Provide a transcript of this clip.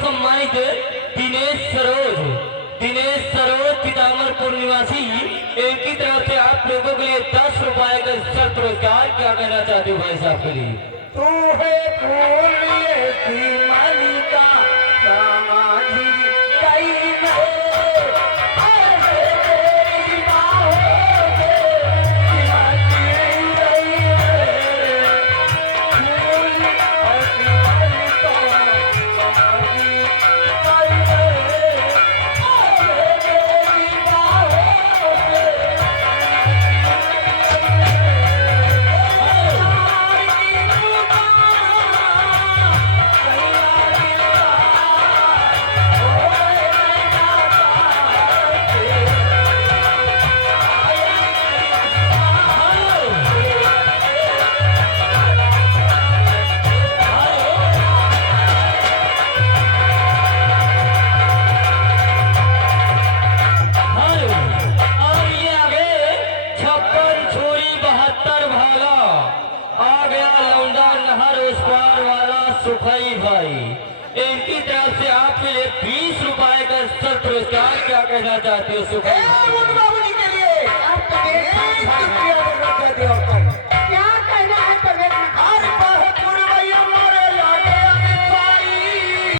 सम्मानित दिनेश सरोज पीताम्बरपुर निवासी इनकी तरफ से आप लोगों के लिए 10 रुपए का सर पुरस्कार। क्या कहना चाहते हो भाई साहब के लिए? तू है फूल की मालिका समाधि कई सुखाई भाई इनकी तरफ से आपके लिए 20 रुपए का सर पुरस्कार। क्या कहना चाहते हो सुखाई? बाबू जी के लिए आप